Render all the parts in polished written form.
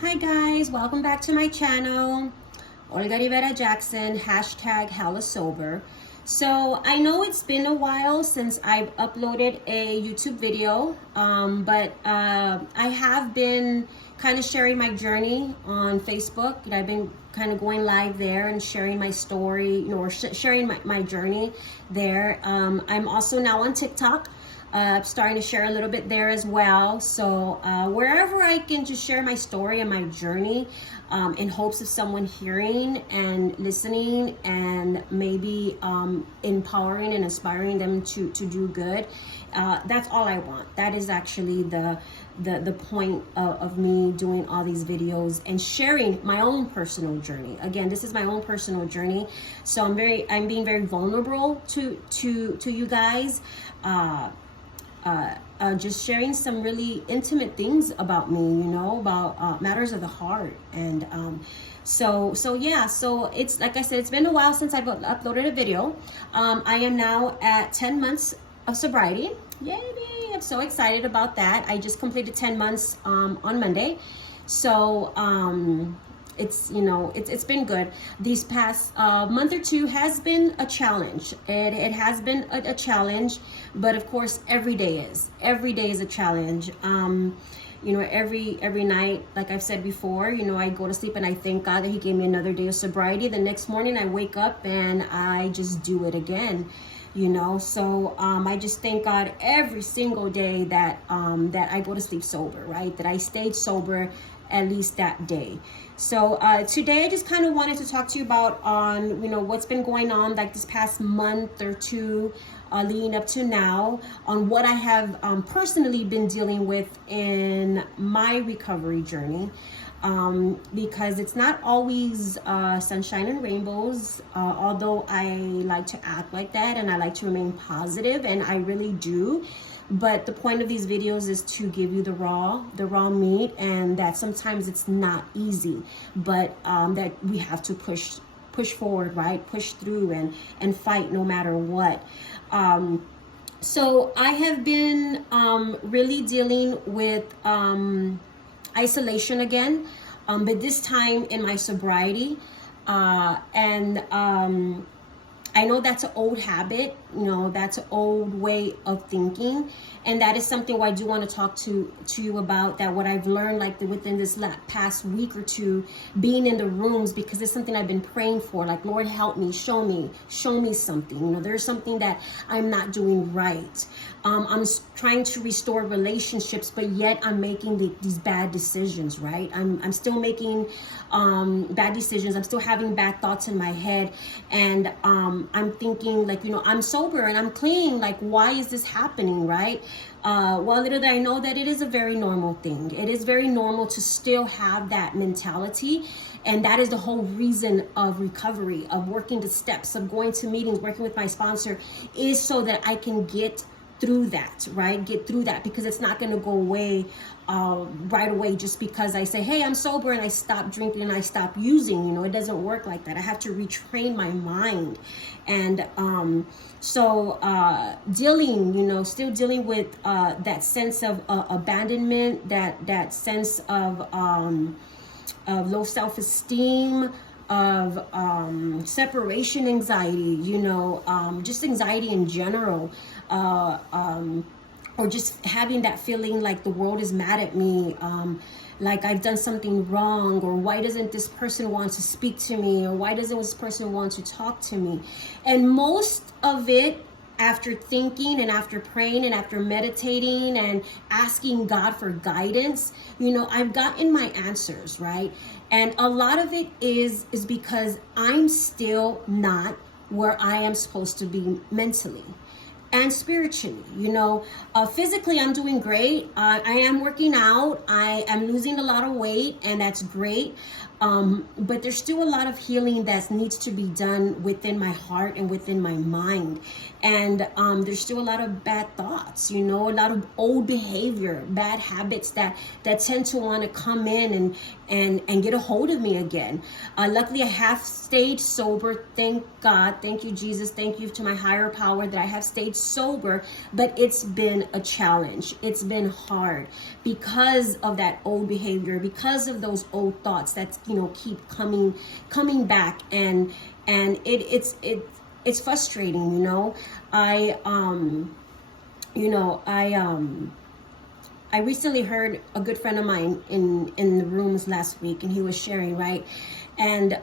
Hi guys, welcome back to my channel. Olga Rivera Jackson, hashtag hella sober. So I know it's been a while since I've uploaded a YouTube video, but I have been kind of sharing my journey on Facebook. I've been kind of going live there and sharing my story, or sharing my journey there. I'm also now on TikTok. Starting to share a little bit there as well. So wherever I can just share my story and my journey in hopes of someone hearing and listening and maybe empowering and inspiring them to do good. That's all I want. That is actually the point of me doing all these videos and sharing my own personal journey. Again, this is my own personal journey. So I'm being very vulnerable to you guys. Just sharing some really intimate things about me, about matters of the heart. And so yeah, so it's like I said, it's been a while since I've uploaded a video. I am now at 10 months of sobriety. Yay me, I'm so excited about that. I just completed 10 months on Monday. So it's been good. These past month or two has been a challenge. It has been a challenge, but of course every day is a challenge. Every night, like I've said before, I go to sleep and I thank God that He gave me another day of sobriety. The next morning I wake up and I just do it again. So I just thank God every single day that I go to sleep sober, right? That I stayed sober at least that day. So today I just kind of wanted to talk to you about what's been going on like this past month or two leading up to now, on what I have personally been dealing with in my recovery journey. Because it's not always sunshine and rainbows, although I like to act like that and I like to remain positive, and I really do. But the point of these videos is to give you the raw meat, and that sometimes it's not easy, but that we have to push forward, right? Push through and fight no matter what. So I have been really dealing with isolation again, but this time in my sobriety. I know that's an old habit, that's an old way of thinking. And that is something I do want to talk to you about, that what I've learned within this past week or two, being in the rooms, because it's something I've been praying for, like, Lord, help me, show me something. There's something that I'm not doing right. I'm trying to restore relationships, but yet I'm making these bad decisions, right? I'm still making bad decisions. I'm still having bad thoughts in my head. And I'm thinking, I'm sober and I'm clean. Why is this happening, right? Well, little did I know that it is a very normal thing. It is very normal to still have that mentality. And that is the whole reason of recovery, of working the steps, of going to meetings, working with my sponsor, is so that I can get through that, right? Get through that, because it's not going to go away right away just because I say, hey, I'm sober, and I stop drinking and I stop using. It doesn't work like that. I have to retrain my mind. And still dealing with that sense of abandonment, that sense of low self-esteem, of separation anxiety, just anxiety in general, or just having that feeling like the world is mad at me, like I've done something wrong, or why doesn't this person want to speak to me, or why doesn't this person want to talk to me? And most of it, after thinking and after praying and after meditating and asking God for guidance, I've gotten my answers, right? And a lot of it is because I'm still not where I am supposed to be mentally and spiritually. Physically I'm doing great. I am working out. I am losing a lot of weight, and that's great. But there's still a lot of healing that needs to be done within my heart and within my mind. And there's still a lot of bad thoughts, you know, a lot of old behavior, bad habits that tend to want to come in and get a hold of me again. Luckily, I have stayed sober. Thank God. Thank you, Jesus. Thank you to my higher power that I have stayed sober. But it's been a challenge. It's been hard because of that old behavior, because of those old thoughts that, you know, keep coming back, and it's frustrating, you know. I recently heard a good friend of mine in the rooms last week, and he was sharing, right? And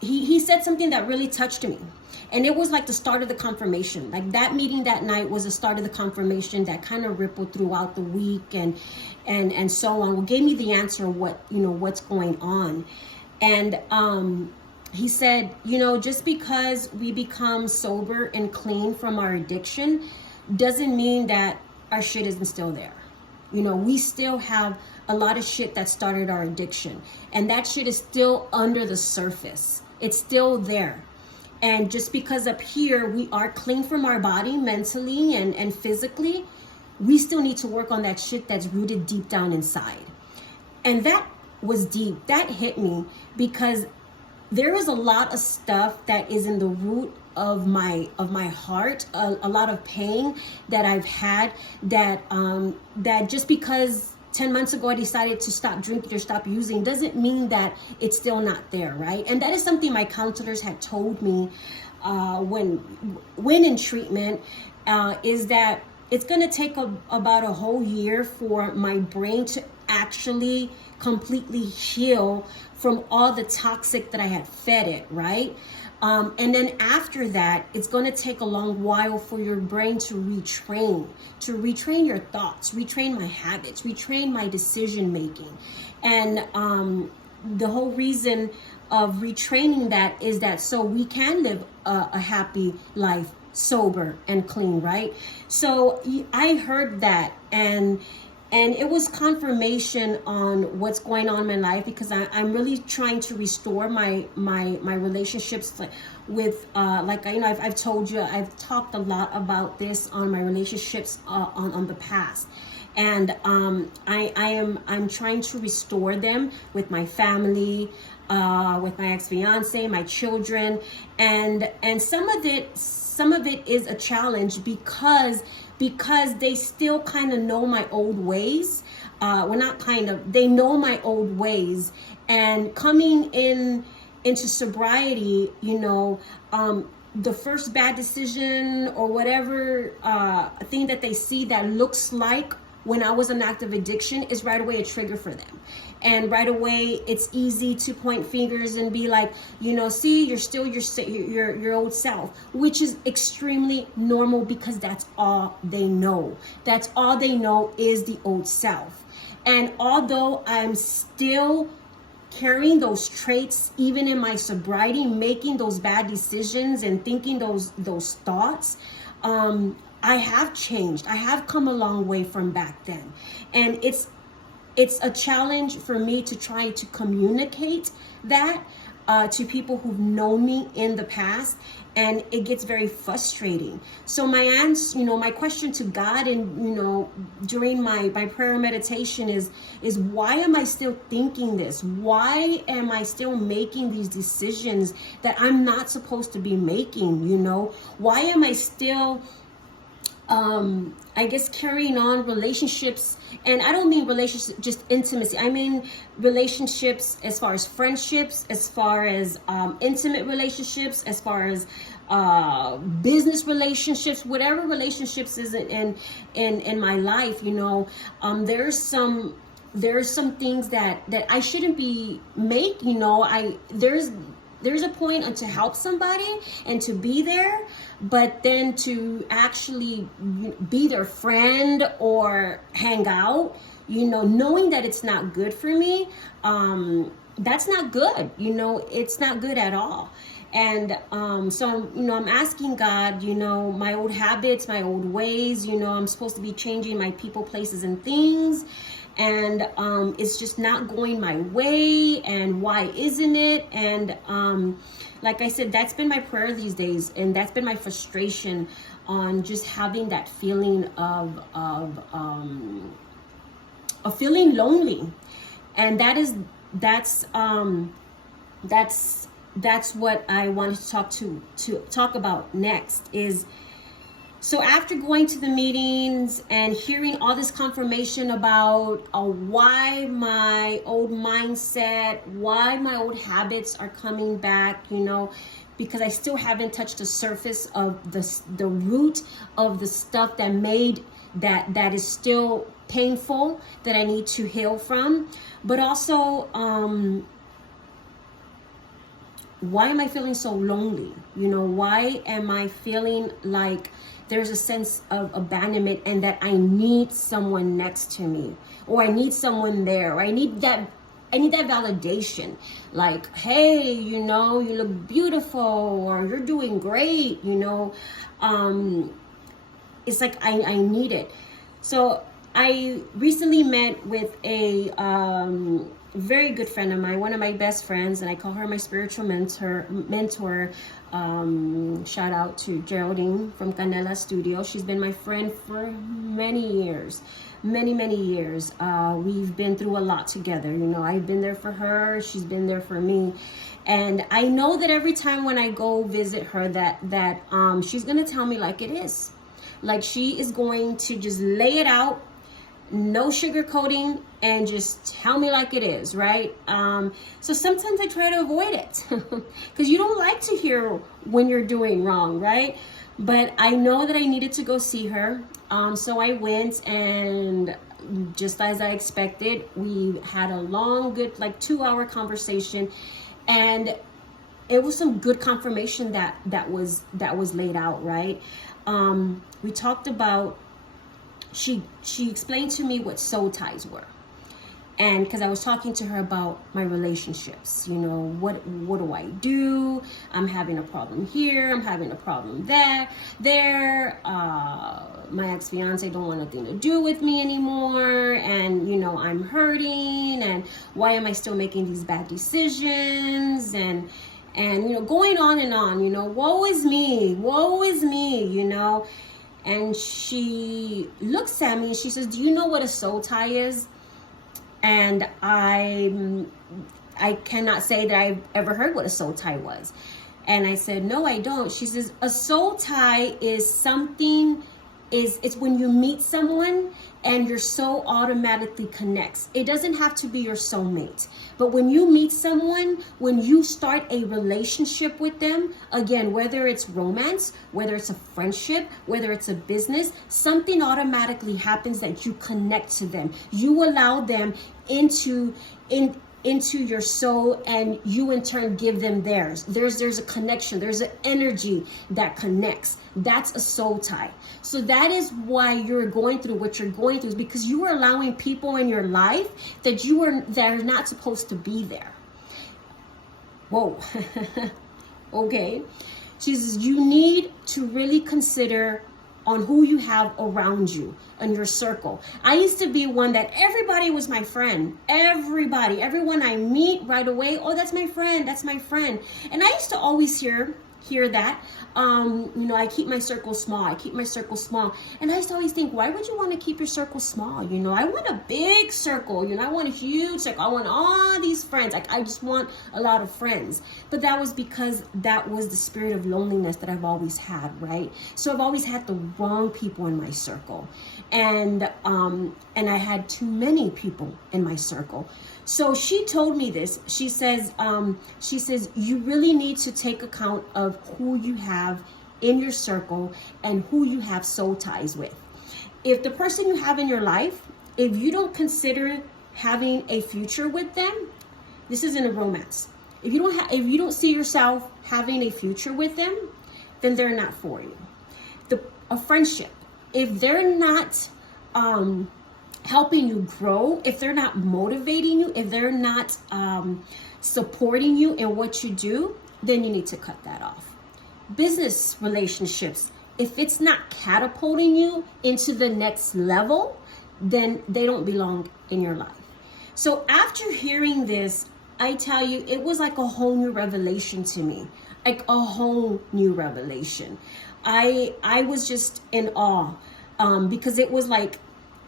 he said something that really touched me. And it was like the start of the confirmation. Like that meeting that night was the start of the confirmation that kind of rippled throughout the week and so on. Well, gave me the answer of what, you know, what's going on. And he said, you know, just because we become sober and clean from our addiction doesn't mean that our shit isn't still there. You know, we still have a lot of shit that started our addiction, and that shit is still under the surface. It's still there. And just because up here we are clean from our body mentally and physically, we still need to work on that shit that's rooted deep down inside. And that was deep. That hit me because there is a lot of stuff that is in the root of my heart, a lot of pain that I've had that just because 10 months ago I decided to stop drinking or stop using doesn't mean that it's still not there, right? And that is something my counselors had told me when in treatment, is that it's going to take about a whole year for my brain to actually completely heal from all the toxic that I had fed it, right? And then after that, it's going to take a long while for your brain to retrain your thoughts, retrain my habits, retrain my decision making. And the whole reason of retraining that is that so we can live a happy life, sober and clean, right? So I heard that, and it was confirmation on what's going on in my life, because I'm really trying to restore my relationships with I've told you, I've talked a lot about this on my relationships on the past. And I'm trying to restore them with my family, with my ex-fiance, my children, and some of it is a challenge because they still kind of know my old ways. They know my old ways. And coming into sobriety, you know, the first bad decision or whatever thing that they see that looks like when I was in active addiction is right away a trigger for them. And right away, it's easy to point fingers and be like, you know, see, you're still your old self, which is extremely normal because that's all they know. That's all they know is the old self. And although I'm still carrying those traits, even in my sobriety, making those bad decisions and thinking those thoughts, I have changed. I have come a long way from back then. And it's a challenge for me to try to communicate that to people who've known me in the past, and it gets very frustrating. So my question to God, and you know, during my prayer meditation is why am I still thinking this? Why am I still making these decisions that I'm not supposed to be making? You know, why am I still carrying on relationships? And I don't mean relationships, just intimacy. I mean relationships as far as friendships, as far as intimate relationships, as far as business relationships, whatever relationships is in my life. You know, there's some things that I shouldn't be making. You know, there's a point to help somebody and to be there, but then to actually be their friend or hang out, you know, knowing that it's not good for me, that's not good. You know, it's not good at all. And so, you know, I'm asking God, you know, my old habits, my old ways, you know, I'm supposed to be changing my people, places, and things. and it's just not going my way, and why isn't it? And like I said, that's been my prayer these days, and that's been my frustration on just having that feeling of feeling lonely. And that's what I wanted to talk about next. Is so after going to the meetings and hearing all this confirmation about why my old mindset, why my old habits are coming back, because I still haven't touched the surface of the root of the stuff that made that is still painful, that I need to heal from. But also, why am I feeling so lonely? Why am I feeling like there's a sense of abandonment, and that I need someone next to me, or I need someone there, or I need that validation, like, hey, you look beautiful, or you're doing great, it's like I need it. So I recently met with a very good friend of mine, one of my best friends, and I call her my spiritual mentor. Shout out to Geraldine from Canela Studio. She's been my friend for many years. We've been through a lot together. I've been there for her, she's been there for me. And I know that every time when I go visit her that she's gonna tell me like it is. Like, she is going to just lay it out, no sugarcoating, and just tell me like it is, right? So sometimes I try to avoid it because you don't like to hear when you're doing wrong, right? But I know that I needed to go see her. So I went, and just as I expected, we had a long, good, 2-hour conversation, and it was some good confirmation that was laid out, right? We talked about, she explained to me what soul ties were. And because I was talking to her about my relationships, what do I do? I'm having a problem here, I'm having a problem there. My ex-fiance don't want nothing to do with me anymore, and I'm hurting, and why am I still making these bad decisions? And going on and on, woe is me, And she looks at me and she says, do you know what a soul tie is? And I cannot say that I've ever heard what a soul tie was. And I said, no, I don't. She says, a soul tie is something, it's when you meet someone and your soul automatically connects. It doesn't have to be your soulmate. But when you meet someone, when you start a relationship with them, again, whether it's romance, whether it's a friendship, whether it's a business, something automatically happens that you connect to them. You allow them into your soul, and you in turn give them theirs. There's a connection, there's an energy that connects. That's a soul tie. So that is why you're going through what you're going through, is because you are allowing people in your life that are not supposed to be there. Whoa. Okay. She says you need to really consider on who you have around you in your circle. I used to be one that everybody was my friend. Everyone I meet right away, oh, that's my friend. And I used to always hear that. I keep my circle small. And I used to always think, why would you want to keep your circle small? I want a big circle. I want a huge circle. I want all these friends. I just want a lot of friends. But that was because that was the spirit of loneliness that I've always had, right? So I've always had the wrong people in my circle. And I had too many people in my circle. So she told me this. She says, you really need to take account of who you have in your circle and who you have soul ties with. If the person you have in your life, if you don't consider having a future with them, this isn't a romance. If you don't see yourself having a future with them, then they're not for you. A friendship, if they're not helping you grow, if they're not motivating you, if they're not supporting you in what you do, then you need to cut that off. Business relationships, if it's not catapulting you into the next level, then they don't belong in your life. So after hearing this, I tell you, it was like a whole new revelation to me, like a whole new revelation. I was just in awe, because it was like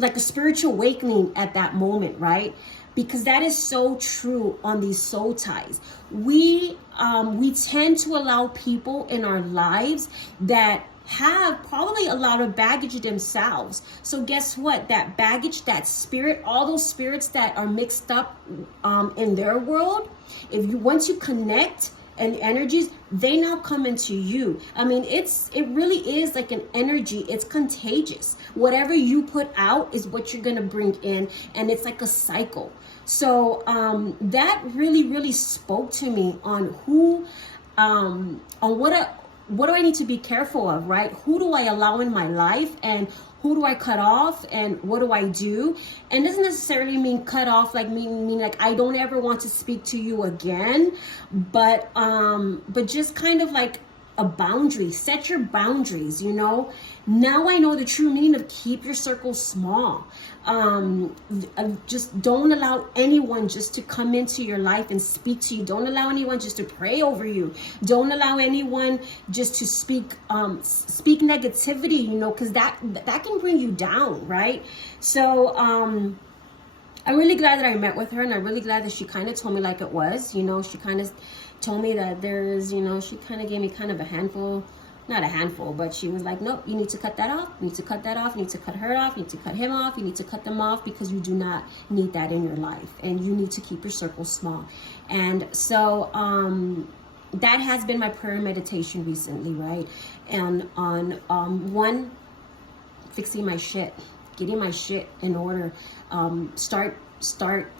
a spiritual awakening at that moment, right? Because that is so true on these soul ties. We tend to allow people in our lives that have probably a lot of baggage themselves. So guess what? That baggage, that spirit, all those spirits that are mixed up in their world, once you connect and energies, they now come into you. I mean, it really is like an energy. It's contagious. Whatever you put out is what you're gonna bring in, and it's like a cycle. So that really spoke to me on on what do I need to be careful of, right? Who do I allow in my life, and who do I cut off, and what do I do? And it doesn't necessarily mean cut off, like mean like I don't ever want to speak to you again, but just kind of like a boundary. Set your boundaries, you know. Now I know the true meaning of keep your circle small. Just don't allow anyone just to come into your life and speak to you. Don't allow anyone just to pray over you. Don't allow anyone just to speak negativity, you know, because that can bring you down, right? So I'm really glad that I met with her, and I'm really glad that she kind of told me like it was, you know. She kind of told me that there's, you know, she kind of gave me kind of a handful, not a handful, but she was like, nope, you need to cut that off. You need to cut that off. You need to cut her off. You need to cut him off. You need to cut them off, because you do not need that in your life, and you need to keep your circle small. And so that has been my prayer and meditation recently, right? And on one, fixing my shit, getting my shit in order, start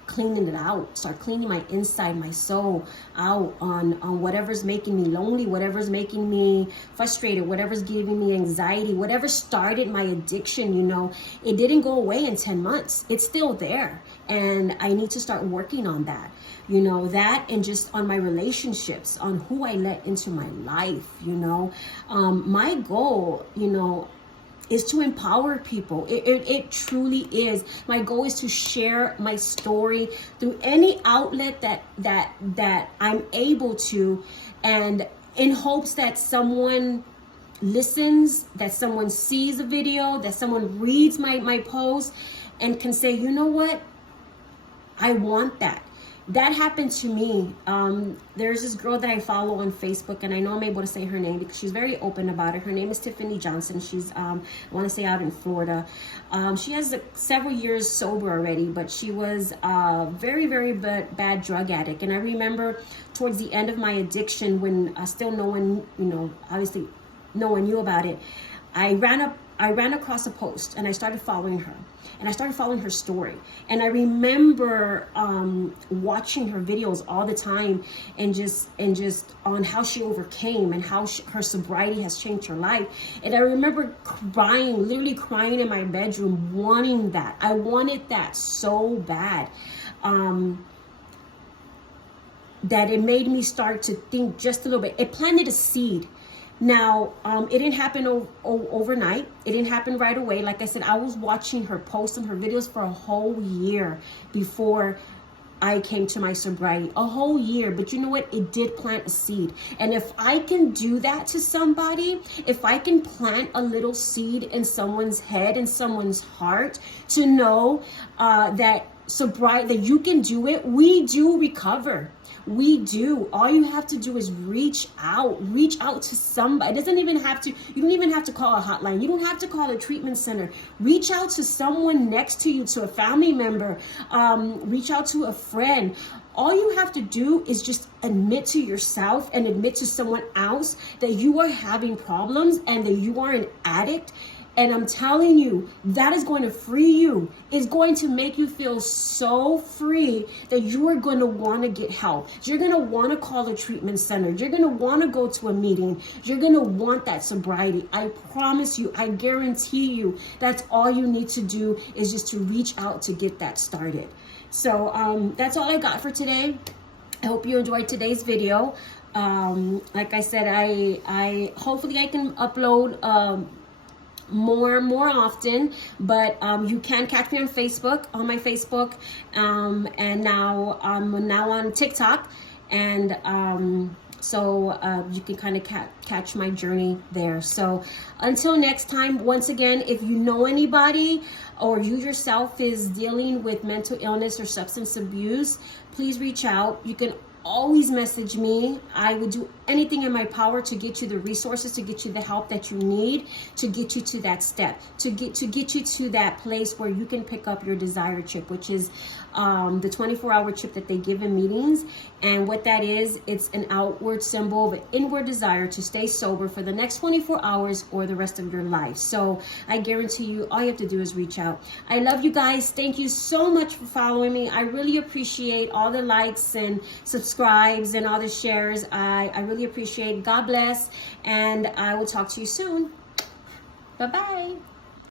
cleaning it out, start cleaning my inside, my soul out on whatever's making me lonely, whatever's making me frustrated, whatever's giving me anxiety, whatever started my addiction. You know, it didn't go away in 10 months. It's still there, and I need to start working on that, you know, that, and just on my relationships, on who I let into my life, you know. My goal, you know, is to empower people. It truly is. My goal is to share my story through any outlet that I'm able to, and in hopes that someone listens, that someone sees a video, that someone reads my post and can say, you know what, I want that. That happened to me. There's this girl that I follow on Facebook, and I know I'm able to say her name because she's very open about it. Her name is Tiffany Johnson. She's, I want to say, out in Florida. She has several years sober already, but she was a very bad drug addict. And I remember towards the end of my addiction, when still no one, you know, obviously no one knew about it, I ran across a post, and I started following her, and I started following her story. And I remember watching her videos all the time, and just on how she overcame, and how her sobriety has changed her life. And I remember crying, literally crying in my bedroom, wanting that. I wanted that so bad, that it made me start to think just a little bit. It planted a seed. Now, it didn't happen overnight. It didn't happen right away. Like I said, I was watching her posts and her videos for a whole year before I came to my sobriety. A whole year. But you know what? It did plant a seed. And if I can do that to somebody, if I can plant a little seed in someone's head, in someone's heart, to know that sobriety, that you can do it, we do recover. We do. All you have to do is reach out to somebody. It doesn't even have to, you don't even have to call a hotline. You don't have to call a treatment center. Reach out to someone next to you, to a family member, reach out to a friend. All you have to do is just admit to yourself and admit to someone else that you are having problems and that you are an addict. And I'm telling you, that is going to free you. It's going to make you feel so free that you are going to want to get help. You're going to want to call a treatment center. You're going to want to go to a meeting. You're going to want that sobriety. I promise you, I guarantee you, that's all you need to do, is just to reach out to get that started. So that's all I got for today. I hope you enjoyed today's video. Like I said, I hopefully I can upload more often. But you can catch me on Facebook, on my Facebook, and now I'm now on TikTok, and so you can kind of catch my journey there. So until next time, once again, if you know anybody or you yourself is dealing with mental illness or substance abuse, please reach out. You can always message me. I would do anything in my power to get you the resources, to get you the help that you need, to get you to that step, to get you to that place where you can pick up your desire chip, which is the 24-hour chip that they give in meetings. And what that is, it's an outward symbol of an inward desire to stay sober for the next 24 hours or the rest of your life. So I guarantee you, all you have to do is reach out. I love you guys. Thank you so much for following me. I really appreciate all the likes and subscribes and all the shares. I really appreciate it. God bless, and I will talk to you soon. Bye-bye.